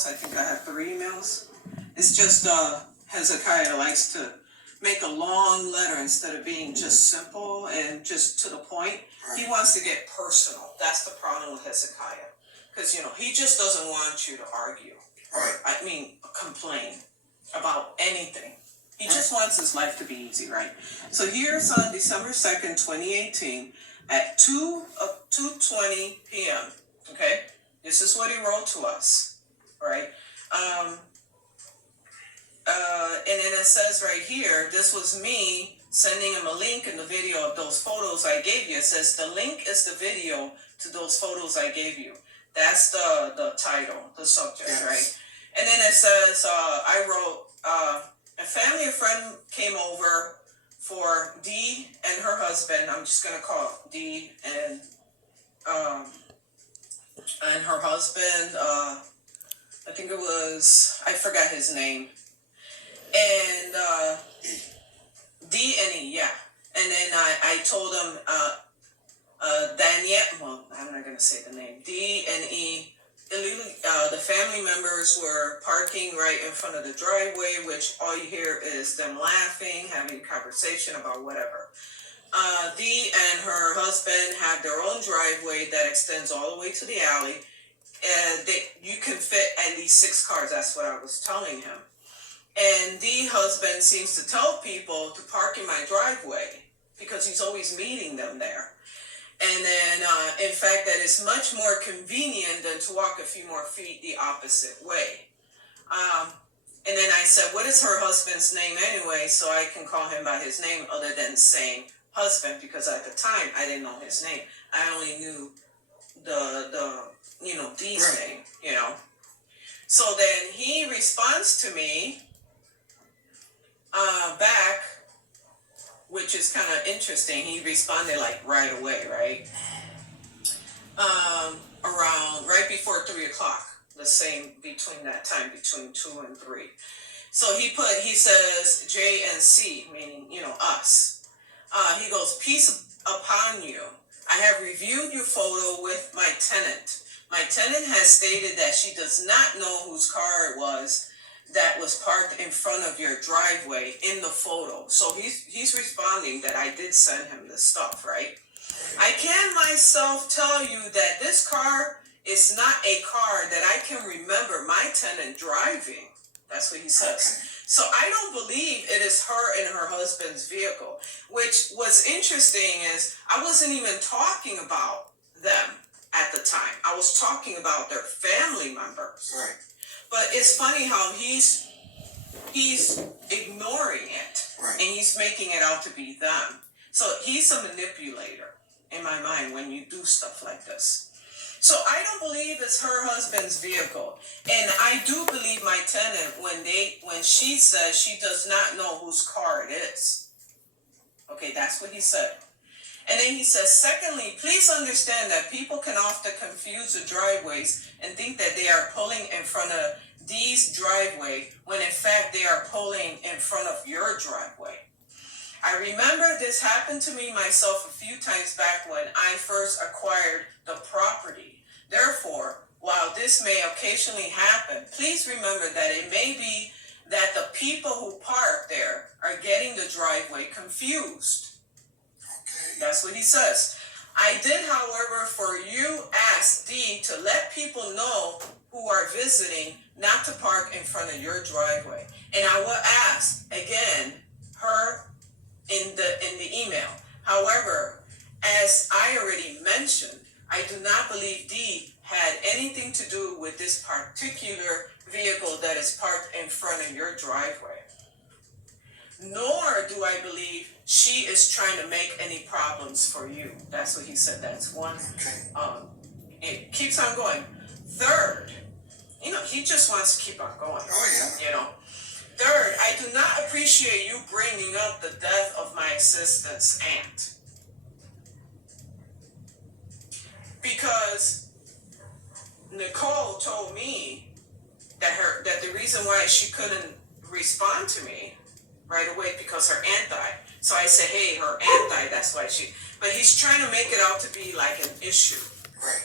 emails. I think I have 3 emails. It's just Hezekiah likes to make a long letter instead of being just simple and just to the point. Right. He wants to get personal. That's the problem with Hezekiah. Because, he just doesn't want you to argue. Right. I mean, complain about anything. He just wants his life to be easy, right? So here's on December 2nd, 2018 at 2:20 p.m., okay? This is what he wrote to us, right? And then it says right here, this was me sending him a link in the video of those photos I gave you. It says the link is the video to those photos I gave you. That's the title, the subject, yes. Right? And then it says, I wrote, a family and friend came over for Dee and her husband. I'm just going to call Dee and her husband. I think it was, I forgot his name. And D and E, yeah. And then I told him Danielle, well, I'm not going to say the name. D and E, the family members were parking right in front of the driveway, which all you hear is them laughing, having a conversation about whatever. Dee and her husband have their own driveway that extends all the way to the alley. And you can fit at least 6 cars. That's what I was telling him. And the husband seems to tell people to park in my driveway because he's always meeting them there. And then, in fact, that is much more convenient than to walk a few more feet the opposite way. And then I said, what is her husband's name anyway? So I can call him by his name other than saying husband, because at the time I didn't know his name. I only knew the Dee's right. name, So then he responds to me back, which is kind of interesting. He responded like right away, right? Around right before 3 o'clock, the same between that time, between 2 and 3. So he says J and C, meaning, us. He goes, peace upon you. I have reviewed your photo with my tenant. My tenant has stated that she does not know whose car it was that was parked in front of your driveway in the photo. So he's responding that I did send him this stuff, right? I can myself tell you that this car is not a car that I can remember my tenant driving. That's what he says. So I don't believe it is her and her husband's vehicle. Which was interesting is I wasn't even talking about them at the time. I was talking about their family members. Right. But it's funny how he's ignoring it, right. And he's making it out to be them. So he's a manipulator in my mind when you do stuff like this. So I don't believe it's her husband's vehicle, and I do believe my tenant when she says she does not know whose car it is. Okay, that's what he said. And then he says, secondly, please understand that people can often confuse the driveways and think that they are pulling in front of Dee's driveway when in fact they are pulling in front of your driveway. I remember this happened to me myself a few times back when I first acquired the property. Therefore, while this may occasionally happen, please remember that it may be that the people who park there are getting the driveway confused. That's what he says. I did, however, for you ask Dee to let people know who are visiting not to park in front of your driveway. And I will ask again her in the email. However, as I already mentioned, I do not believe Dee had anything to do with this particular vehicle that is parked in front of your driveway. Nor do I believe she is trying to make any problems for you. That's what he said. That's one. It keeps on going. Third, he just wants to keep on going. Oh, yeah. Third, I do not appreciate you bringing up the death of my assistant's aunt. Because Nicole told me that the reason why she couldn't respond to me right away because her aunt died. So I said, hey, her aunt died, that's why but he's trying to make it out to be like an issue. Right.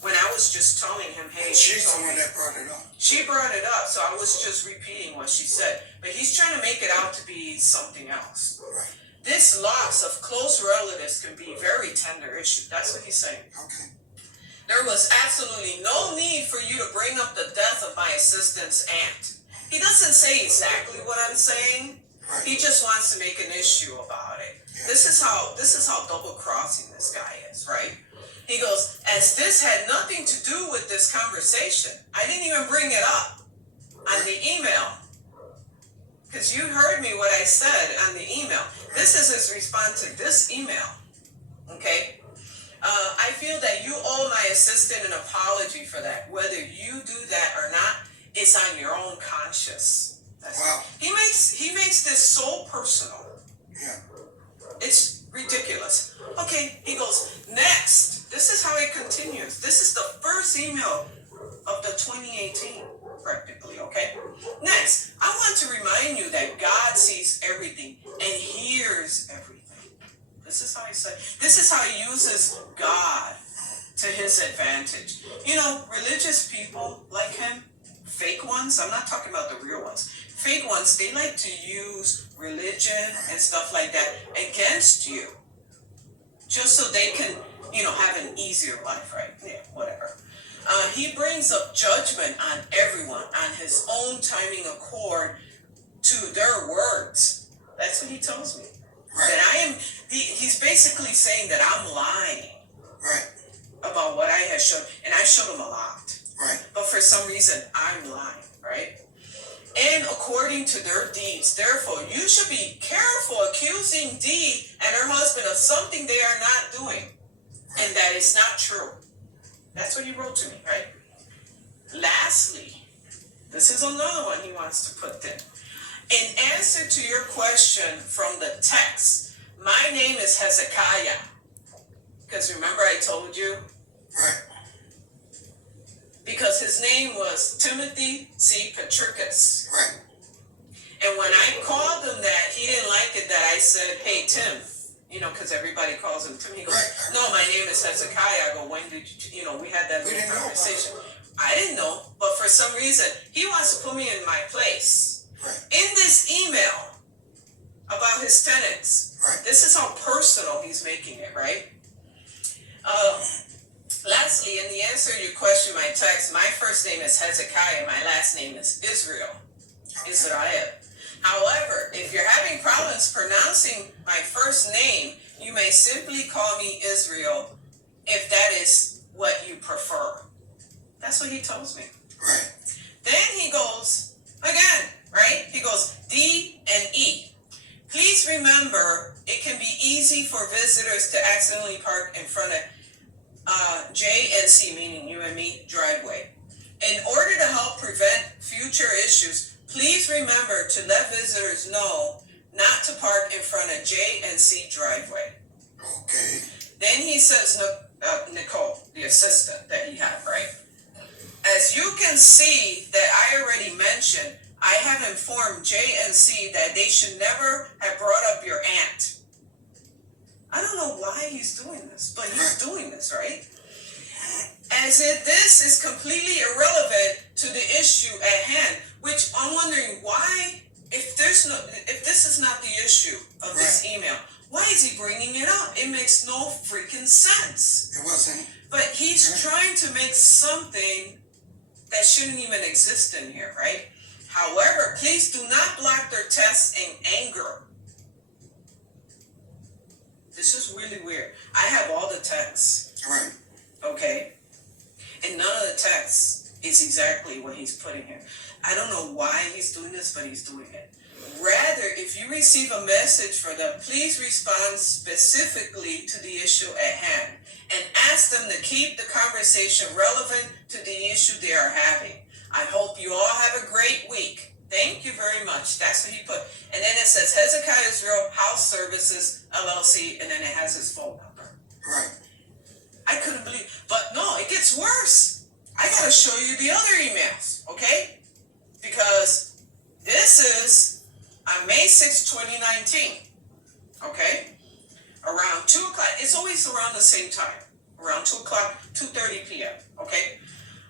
When I was just telling him, hey, And she's the one that brought it up. She brought it up, so I was just repeating what she said. But he's trying to make it out to be something else. Right. This loss of close relatives can be a very tender issue. That's what he's saying. Okay. There was absolutely no need for you to bring up the death of my assistant's aunt. He doesn't say exactly what I'm saying. Right. He just wants to make an issue about it. Yeah. This is how double-crossing this guy is, right? He goes, as this had nothing to do with this conversation, I didn't even bring it up on the email. Because you heard me what I said on the email. This is his response to this email. Okay? I feel that you owe my assistant an apology for that. Whether you do that or not, it's on your own conscience. Wow. He makes this so personal. Yeah. It's ridiculous. Okay, he goes, next. This is how it continues. This is the first email of the 2018, practically, okay? Next, I want to remind you that God sees everything and hears everything. This is how he said. This is how he uses God to his advantage. You know, religious people like him, fake ones, I'm not talking about the real ones. Fake ones, they like to use religion and stuff like that against you. Just so they can, have an easier life, right? Yeah, whatever. He brings up judgment on everyone on his own timing accord to their words. That's what he tells me. Right. That he's basically saying that I'm lying. Right. About what I had shown, and I showed him a lot. Right. But for some reason, I'm lying, right? And according to their deeds, therefore, you should be careful accusing Dee and her husband of something they are not doing, and that is not true. That's what he wrote to me, right? Lastly, this is another one he wants to put in. In answer to your question from the text, my name is Hezekiah. Because remember I told you? Right. Because his name was Timothy C. Patricus. Right. And when I called him that, he didn't like it that I said, hey, Tim. Because everybody calls him Tim. He goes, right. No, my name is Hezekiah. I go, when did you, we had that little conversation. I didn't know, but for some reason, he wants to put me in my place. Right. In this email about his tenants, right. This is how personal he's making it, right? Lastly, in the answer to your question, my text, my first name is Hezekiah, my last name is Israel. Israel. However, if you're having problems pronouncing my first name, you may simply call me Israel if that is what you prefer. That's what he tells me. Right. Then he goes, again, right? He goes, D and E. Please remember, it can be easy for visitors to accidentally park in front of J and C, meaning you and me, driveway. In order to help prevent future issues, please remember to let visitors know not to park in front of J and C driveway. Okay. Then he says, Nicole, the assistant that he had, right? As you can see that I already mentioned, I have informed J and C that they should never have brought up your aunt. I don't know why he's doing this, but he's doing this, right? As if this is completely irrelevant to the issue at hand, which I'm wondering why, if this is not the issue of this email, why is he bringing it up? It makes no freaking sense. It wasn't. But he's trying to make something that shouldn't even exist in here, right? However, please do not block their texts in anger. This is really weird. I have all the texts. Right. Okay? And none of the texts is exactly what he's putting here. I don't know why he's doing this, but he's doing it. Rather, if you receive a message for them, please respond specifically to the issue at hand and ask them to keep the conversation relevant to the issue they are having. I hope you all have a great week. Thank you very much. That's what he put. And then it says Hezekiah Israel House Services LLC, and then it has his phone number. Right. I couldn't believe, but no, it gets worse. I gotta show you the other emails, okay? Because this is on May 6, 2019, okay? Around 2 o'clock. It's always around the same time, around 2:00, 2:30 p.m., okay?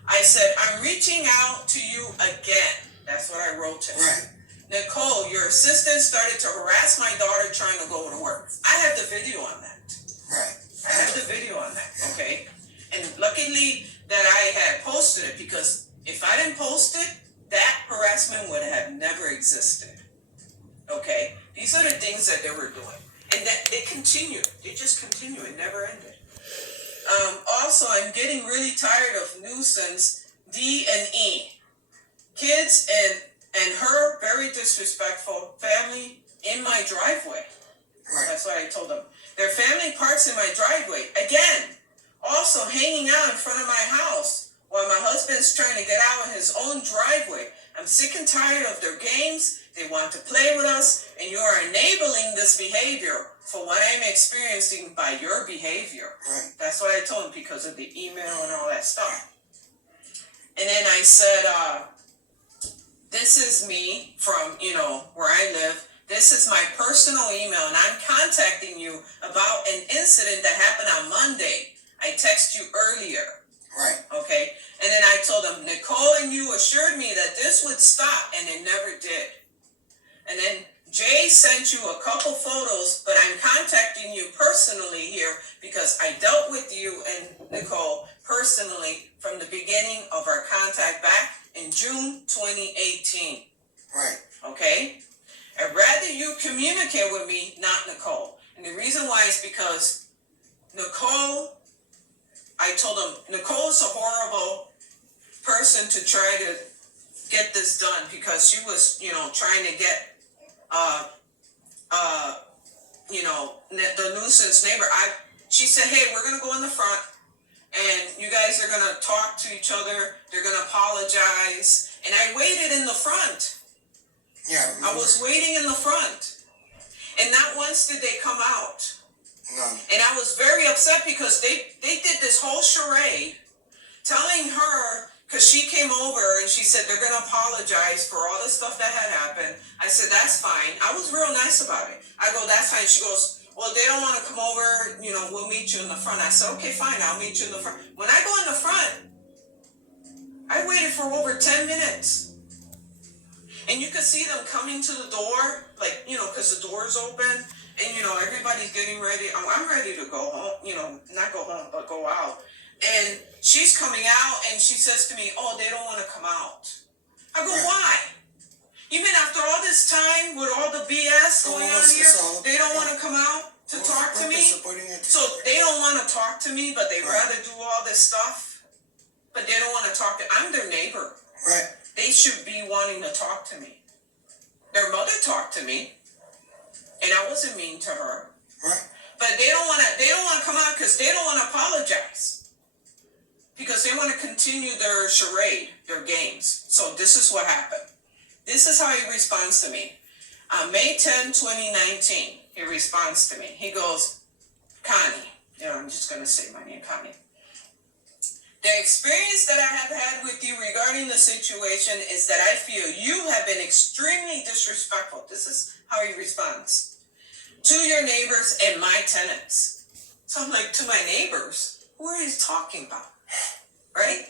I said, I'm reaching out to you again. That's what I wrote to him. Right. Nicole, your assistant started to harass my daughter trying to go to work. I have the video on that. Right. I have the video on that, okay? And luckily that I had posted it, because if I didn't post it, that harassment would have never existed. Okay? These are the things that they were doing. And that they continued. They just continue. It never ended. Also, I'm getting really tired of nuisance D and E. Kids and her very disrespectful family in my driveway. Right. That's what I told them. Their family parks in my driveway. Again, also hanging out in front of my house while my husband's trying to get out in his own driveway. I'm sick and tired of their games. They want to play with us, and you are enabling this behavior for what I'm experiencing by your behavior. Right. That's what I told him, because of the email and all that stuff. And then I said, this is me from, where I live. This is my personal email, and I'm contacting you about an incident that happened on Monday. I texted you earlier. Right. Okay? And then I told him, Nicole and you assured me that this would stop, and it never did. And then Jay sent you a couple photos, but I'm contacting you personally here because I dealt with you and Nicole personally from the beginning of our contact back in June 2018. Right. Okay? I'd rather you communicate with me, not Nicole. And the reason why is because Nicole, I told him, Nicole's a horrible person to try to get this done, because she was, trying to get, the nuisance neighbor. She said, hey, we're going to go in the front, and you guys are going to talk to each other. They're going to apologize. And I waited in the front. Yeah. I was waiting in the front. And not once did they come out. No. And I was very upset because they did this whole charade telling her, because she came over and she said they're going to apologize for all the stuff that had happened. I said, that's fine. I was real nice about it. I go, that's fine. She goes, well, they don't want to come over. We'll meet you in the front. I said, okay, fine. I'll meet you in the front. When I go in the front, I waited for over 10 minutes. And you could see them coming to the door, because the door's open. And, everybody's getting ready. I'm ready to go home, not go home, but go out. And she's coming out and she says to me, oh, they don't want to come out. I go, why? You mean after all this time with all the BS going on here, they don't want to come out to talk to me? So they don't want to talk to me, but they'd rather do all this stuff. But they don't want to talk to, I'm their neighbor. Right. They should be wanting to talk to me. Their mother talked to me, and I wasn't mean to her. Right. But they don't want to come out because they don't want to apologize. Because they want to continue their charade, their games. So this is what happened. This is how he responds to me. On May 10, 2019, he responds to me. He goes, Connie, I'm just going to say my name, Connie. The experience that I have had with you regarding the situation is that I feel you have been extremely disrespectful. This is how he responds. To your neighbors and my tenants. So I'm like, to my neighbors? Who are you talking about? Right?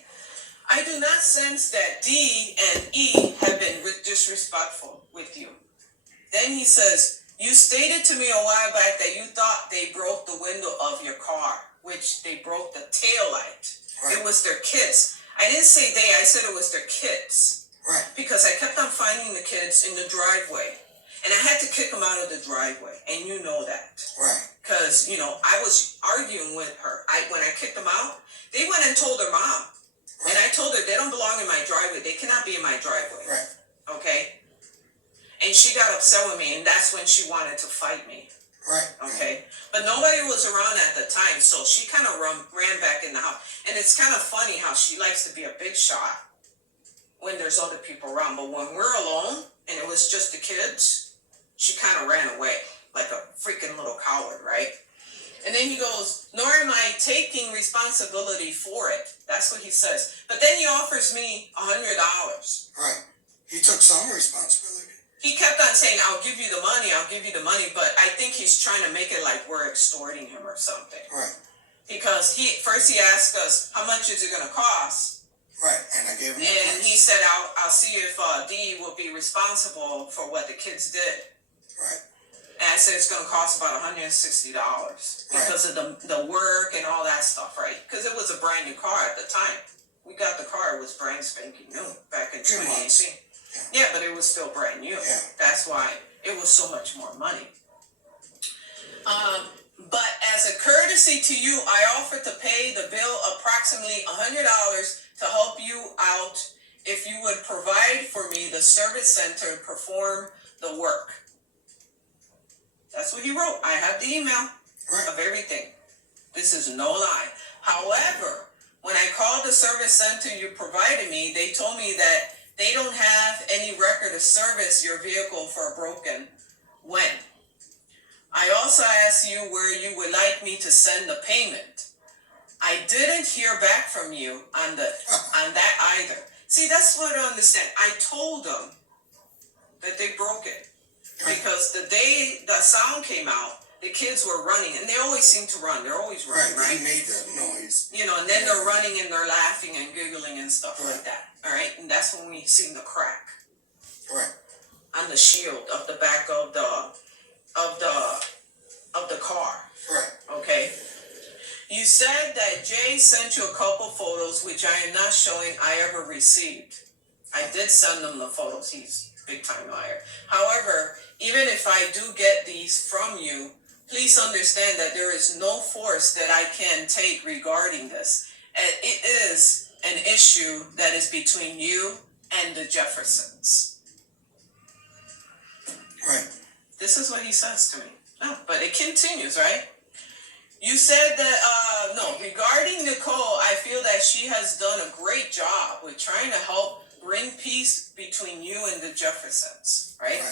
I do not sense that D and E have been disrespectful with you. Then he says, you stated to me a while back that you thought they broke the window of your car, which they broke the tail light. Right. It was their kids. I didn't say they, I said it was their kids. Right. Because I kept on finding the kids in the driveway. And I had to kick them out of the driveway. And you know that. Right. Because, I was arguing with her. When I kicked them out, they went and told their mom. Right. And I told her, they don't belong in my driveway. They cannot be in my driveway. Right. Okay? And she got upset with me, and that's when she wanted to fight me. Right. Okay? But nobody was around at the time, so she kind of ran back in the house. And it's kind of funny how she likes to be a big shot when there's other people around. But when we're alone, and it was just the kids, she kind of ran away like a freaking little coward, right? And then he goes, nor am I taking responsibility for it. That's what he says. But then he offers me $100. Right. He took some responsibility. He kept on saying, I'll give you the money, but I think he's trying to make it like we're extorting him or something. Right. because he asked us how much is it going to cost, Right, and I gave him the and price. he said I'll see if Dee will be responsible for what the kids did. Right. And I said it's going to cost about $160 because of the work and all that stuff, right? Because it was a brand new car at the time. We got the car, it was brand spanking new back in 2018. Yeah, but it was still brand new. Yeah. That's why it was so much more money. But as a courtesy to you, I offered to pay the bill approximately $100 to help you out if you would provide for me the service center to perform the work. That's what he wrote. I have the email of everything. This is no lie. However, when I called the service center you provided me, they told me that they don't have any record of service your vehicle for a broken when. I also asked you where you would like me to send the payment. I didn't hear back from you on that either. See, that's what I understand. I told them that they broke it. Because the day the sound came out, the kids were running, and they always seem to run. They're always running, right? He made that noise. You know, and then they're running and they're laughing and giggling and stuff like that. All right, and that's when we seen the crack. Right. On the shield of the back of the car. Right. Okay. You said that Jay sent you a couple photos, which I am not showing I ever received. I did send them the photos. He's big time liar. However, even if I do get these from you, please understand that there is no force that I can take regarding this. And it is an issue that is between you and the Jeffersons. Right. This is what he says to me. No, but it continues, right? You said that, regarding Nicole, I feel that she has done a great job with trying to help bring peace between you and the Jeffersons, right?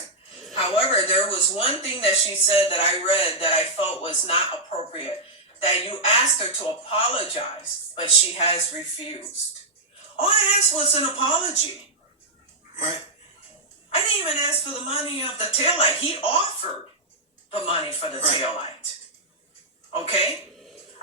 However, there was one thing that she said that I read that I felt was not appropriate, that you asked her to apologize, but she has refused. All I asked was an apology. Right. I didn't even ask for the money of the taillight. He offered the money for the taillight. Okay?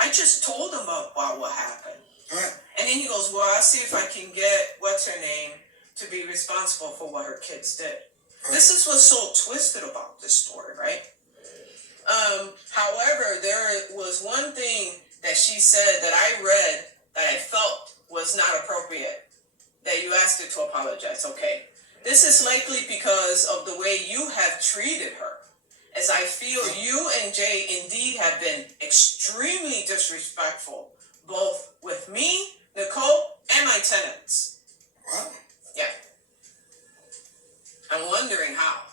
I just told him about what happened. Right. And then he goes, well, I'll see if I can get what's-her-name to be responsible for what her kids did. Right. This is what's so twisted about this story, right? However, there was one thing that she said that I read that I felt was not appropriate, that you asked her to apologize. Okay. This is likely because of the way you have treated her, as I feel you and Jay indeed have been extremely disrespectful, both with me, Nicole, and my tenants. Wow. Yeah. I'm wondering how.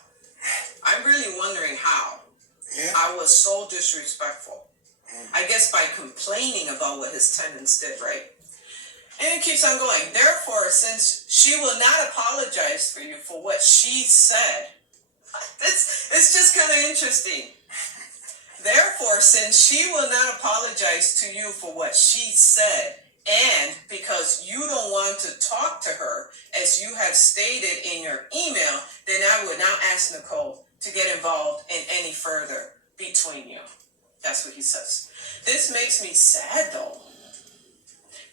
I'm really wondering how I was so disrespectful. I guess by complaining about what his tenants did, right? And it keeps on going. Therefore, since she will not apologize for you for what she said, it's just kind of interesting. Therefore, since she will not apologize to you for what she said, and because you don't want to talk to her, as you have stated in your email, then I would now ask Nicole to get involved in any further between you. That's what he says. This makes me sad, though,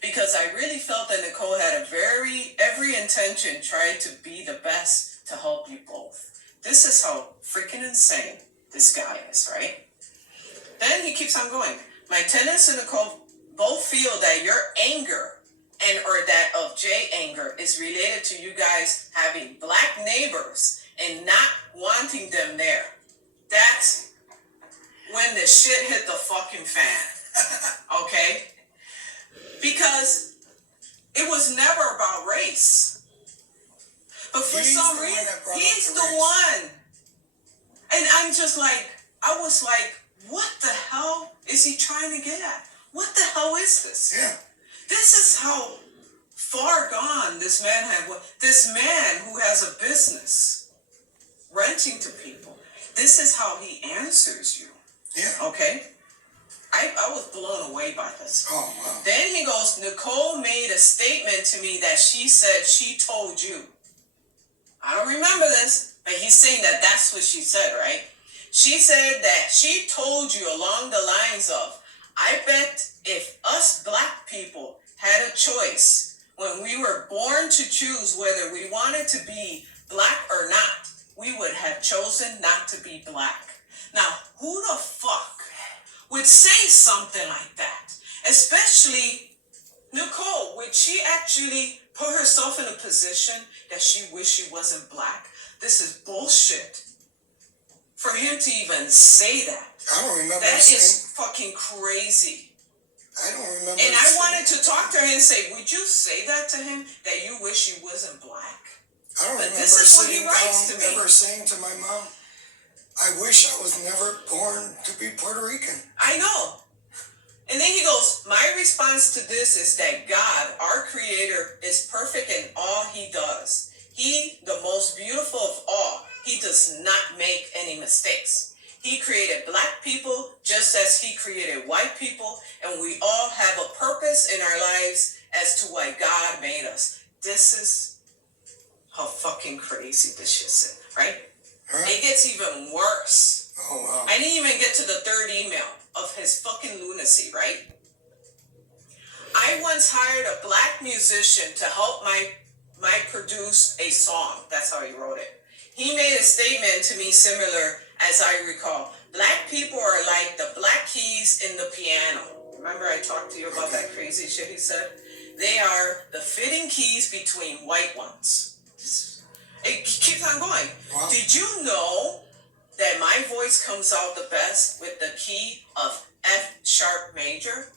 because I really felt that Nicole had every intention tried to be the best to help you both. This is how freaking insane this guy is, right? Then he keeps on going. My tenants and Nicole both feel that your anger or that of Jay anger is related to you guys having black neighbors and not wanting them there. That's when the shit hit the fucking fan. Okay? Because it was never about race. But for some reason, he's the one. And I'm just like, I was like, what the hell is he trying to get at? What the hell is this? Yeah. This is how far gone this man had. This man who has a business renting to people. This is how he answers you. Yeah. Okay? I was blown away by this. Oh, wow. Then he goes, Nicole made a statement to me that she said she told you. I don't remember this, but he's saying that that's what she said, right? She said that she told you along the lines of, I bet if us black people had a choice when we were born to choose whether we wanted to be black or not, we would have chosen not to be black. Now, who the fuck would say something like that? Especially Nicole, would she actually put herself in a position that she wished she wasn't black? This is bullshit. For him to even say that. I don't remember That saying, is fucking crazy. I don't remember And I saying- wanted to talk to her and say, would you say that to him, that you wish you wasn't black? I don't but remember this is what he sitting writes down to me. ever saying to my mom, I wish I was never born to be Puerto Rican. I know. And then he goes, my response to this is that God, our creator, is perfect in all he does. He, the most beautiful of all, he does not make any mistakes. He created black people just as he created white people, and we all have a purpose in our lives as to why God made us. This is how fucking crazy this shit is, right? Huh? It gets even worse. Oh, wow. I didn't even get to the third email of his fucking lunacy, right? I once hired a black musician to help my produce a song. That's how he wrote it. He made a statement to me similar as I recall. Black people are like the black keys in the piano. Remember I talked to you about that crazy shit he said? They are the fitting keys between white ones. It keeps on going. Wow. Did you know that my voice comes out the best with the key of F sharp major?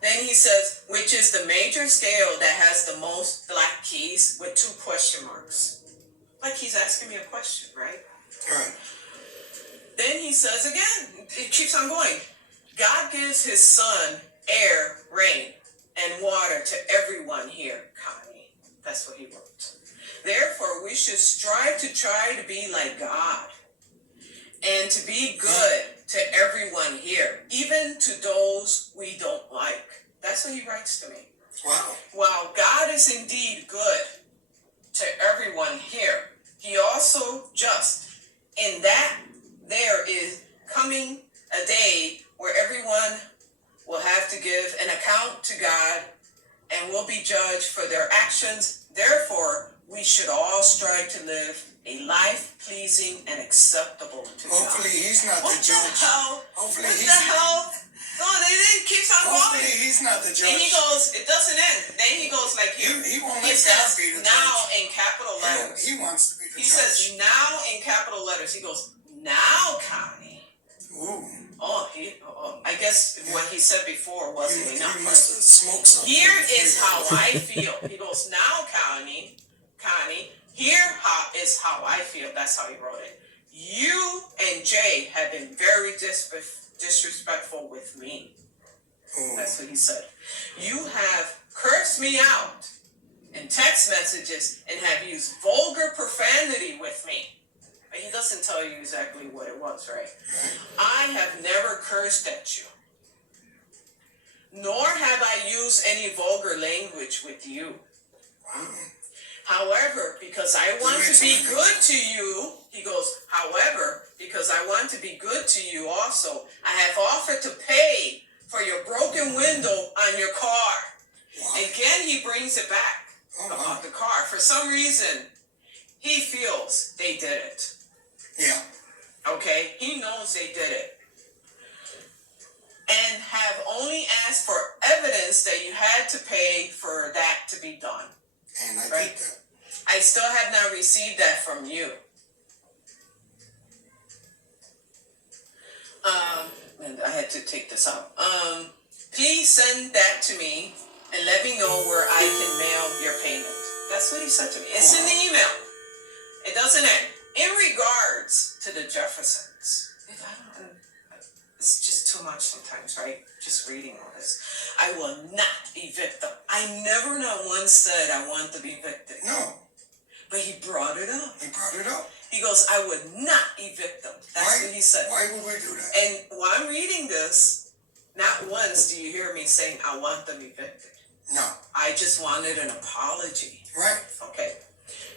Then he says, which is the major scale that has the most black keys with 2 question marks. Like he's asking me a question, right? Right. Then he says again, it keeps on going. God gives his sun, air, rain, and water to everyone here, Connie. That's what he wrote. Therefore, we should strive to try to be like God and to be good to everyone here, even to those we don't like. That's what he writes to me. Wow. While God is indeed good to everyone here, he also just, in that there is coming a day where everyone will have to give an account to God and will be judged for their actions. Therefore, we should all strive to live a life pleasing and acceptable to Hopefully God. he's not What the the judge. hell? Hopefully What he's the hell? No, it keeps on Hopefully going. he's not the judge. And he goes, it doesn't end. Then he goes like here. He won't He let God says be the now judge. in capital letters. He wants to be the He judge. says now in capital letters. He goes, now, Connie. Ooh. I guess what he said before wasn't He enough. must have smoked something. Here is how I feel. He goes, now, Connie, here is how I feel. That's how he wrote it. You and Jay have been very disrespectful with me. Ooh. That's what he said. You have cursed me out in text messages and have used vulgar profanity with me. But he doesn't tell you exactly what it was, right? I have never cursed at you. Nor have I used any vulgar language with you. Wow. However, because I want to be good to you, he goes, however, because I want to be good to you also, I have offered to pay for your broken window on your car. Wow. Again, he brings it back about the car. For some reason, he feels they did it. Yeah. Okay? He knows they did it. And have only asked for evidence that you had to pay for that to be done. And I Right. did that. I still have not received that from you. And I had to take this out. Please send that to me and let me know where I can mail your payment. That's what he said to me. It's in the email. It doesn't end. In regards to the Jeffersons, it's just too much sometimes, right? Just reading all this. I will not evict them. I never not once said I want to be evicted. No. But he brought it up. He brought it up. He goes, I would not evict them. That's what he said. Why would we do that? And while I'm reading this, not once do you hear me saying, I want them evicted. No. I just wanted an apology. Right. Okay.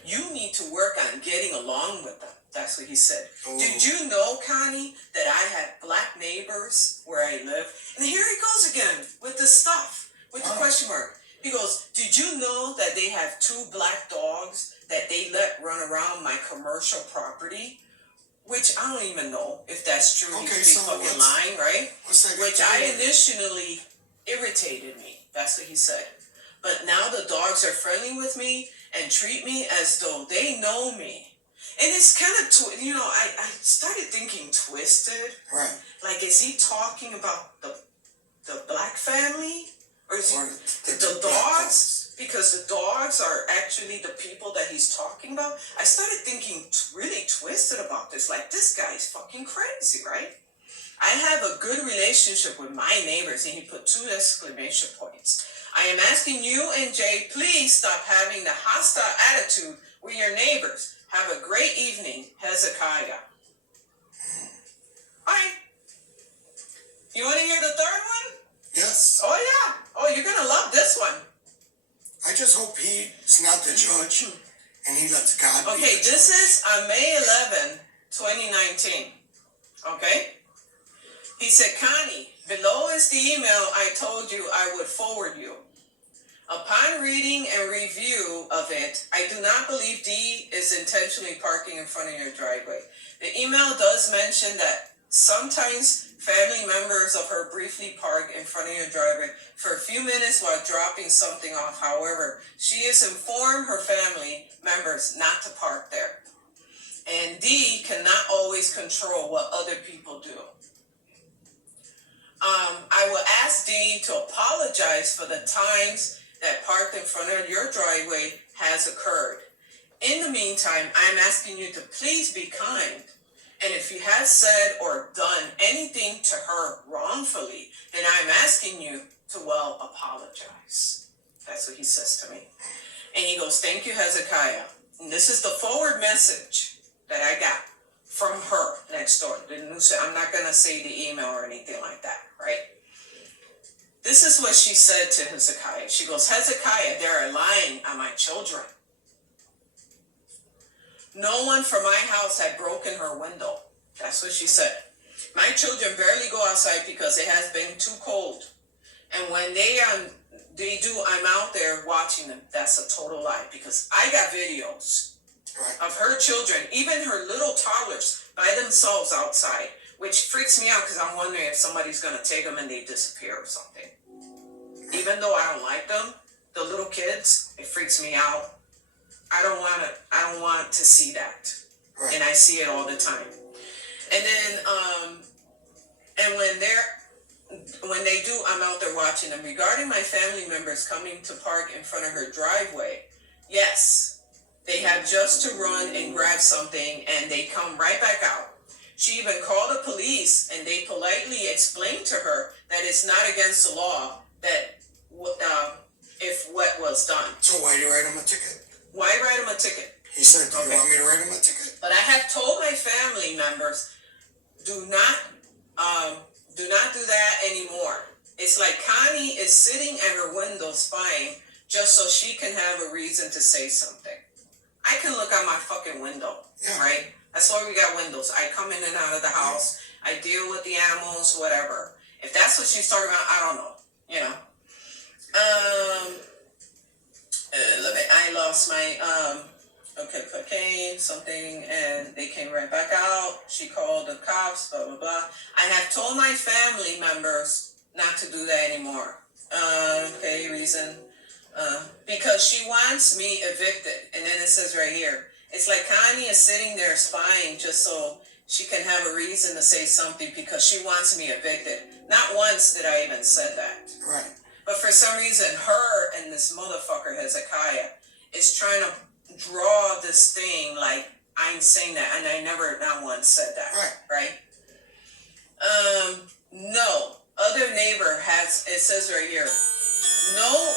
You need to work on getting along with them. That's what he said. Oh. Did you know, Connie, that I had black neighbors where I live? And here he goes again with this stuff, with the question mark. He goes, did you know that they have 2 black dogs that they let run around my commercial property? Which I don't even know if that's true. He could be so fucking lying, right? What's that? Which I initially irritated me. That's what he said. But now the dogs are friendly with me and treat me as though they know me. And it's kind of, I started thinking twisted. Right. Like, is he talking about the black family? Or is it the dogs? Because the dogs are actually the people that he's talking about. I started thinking really twisted about this. Like, this guy's fucking crazy, right? I have a good relationship with my neighbors, and he put 2 exclamation points. I am asking you and Jay, please stop having the hostile attitude with your neighbors. Have a great evening, Hezekiah. All right. You want to hear the third one? Yes. Oh, yeah. Oh, you're going to love this one. I just hope he's not the judge and he lets God be Okay, the this judge. is on May 11, 2019. Okay? He said, Connie, below is the email I told you I would forward you. Upon reading and review of it, I do not believe Dee is intentionally parking in front of your driveway. The email does mention that sometimes family members of her briefly park in front of your driveway for a few minutes while dropping something off. However, she has informed her family members not to park there. And Dee cannot always control what other people do. I will ask Dee to apologize for the times that parked in front of your driveway has occurred. In the meantime, I'm asking you to please be kind. And if you have said or done anything to her wrongfully, then I'm asking you to, apologize. That's what he says to me. And he goes, thank you, Hezekiah. And this is the forward message that I got from her next door. I'm not going to say the email or anything like that, right? This is what she said to Hezekiah. She goes, Hezekiah, they are lying on my children. No one from my house had broken her window. That's what she said. My children barely go outside because it has been too cold. And when they do, I'm out there watching them. That's a total lie because I got videos of her children, even her little toddlers, by themselves outside, which freaks me out because I'm wondering if somebody's going to take them and they disappear or something. Even though I don't like them, the little kids, it freaks me out. I don't want to see that. Right. And I see it all the time. And then, and when they do, I'm out there watching them. Regarding my family members coming to park in front of her driveway, yes, they have just to run and grab something and they come right back out. She even called the police and they politely explained to her that it's not against the law that if what was done. So why do you write him a ticket? Why write him a ticket? He said, do you want me to write him a ticket? But I have told my family members, do not do that anymore. It's like Connie is sitting at her window spying just so she can have a reason to say something. I can look out my fucking window, right? That's why we got windows. I come in and out of the house. I deal with the animals, whatever. If that's what she's talking about, I don't know, you know. I lost my, cocaine, something, and they came right back out. She called the cops, blah, blah, blah. I have told my family members not to do that anymore. Reason. Because she wants me evicted. And then it says right here, it's like Connie is sitting there spying just so she can have a reason to say something because she wants me evicted. Not once did I even said that. Right. But for some reason, her and this motherfucker Hezekiah is trying to draw this thing like I'm saying that, and I never not once said that. Right? No other neighbor has. It says right here, no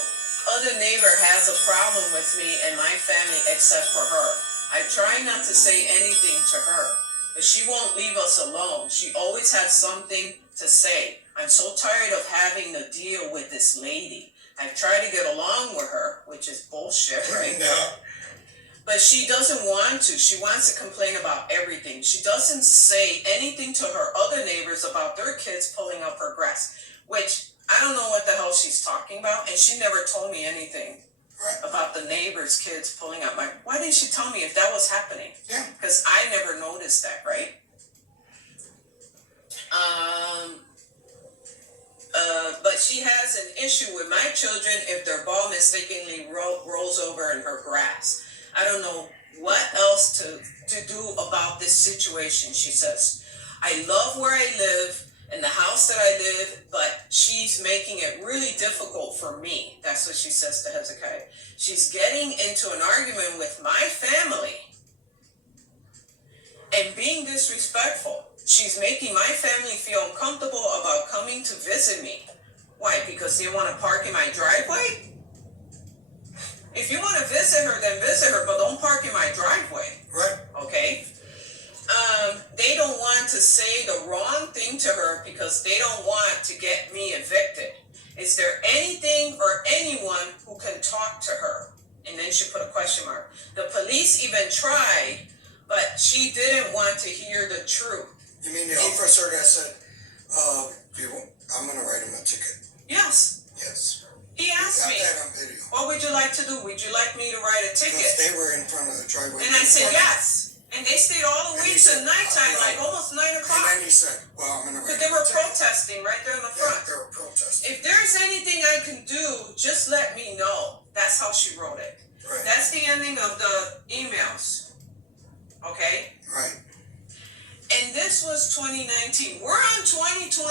other neighbor has a problem with me and my family except for her. I try not to say anything to her, but she won't leave us alone. She always has something to say. I'm so tired of having to deal with this lady. I've tried to get along with her, which is bullshit, right? No. But she doesn't want to. She wants to complain about everything. She doesn't say anything to her other neighbors about their kids pulling up her grass, which I don't know what the hell she's talking about, and she never told me anything Right. about the neighbors' kids pulling up my. Why didn't she tell me if that was happening? Yeah. Because I never noticed that, right? But she has an issue with my children if their ball mistakenly rolls over in her grass. I don't know what else to do about this situation, she says. I love where I live and the house that I live, but she's making it really difficult for me. That's what she says to Hezekiah. She's getting into an argument with my family and being disrespectful. She's making my family feel uncomfortable about coming to visit me. Why? Because they want to park in my driveway? If you want to visit her, then visit her, but don't park in my driveway. Right. Okay? They don't want to say the wrong thing to her because they don't want to get me evicted. Is there anything or anyone who can talk to her? And then she put a question mark. The police even tried, but she didn't want to hear the truth. You mean the officer that said, I'm going to write him a ticket? Yes. Yes. He asked Got me, that on video. what would you like to do? Would you like me to write a Because ticket? they were in front of the driveway. And I said yes. And they stayed all the And way he to said, nighttime, no. like almost 9 And o'clock. then he said, well, I'm going to Because write they him were a ticket. protesting right there in the Yeah, front. they were protesting. If there's anything I can do, just let me know. That's how she wrote it. Right. That's the ending of the emails. Okay? Right. And this was 2019. We're on 2020.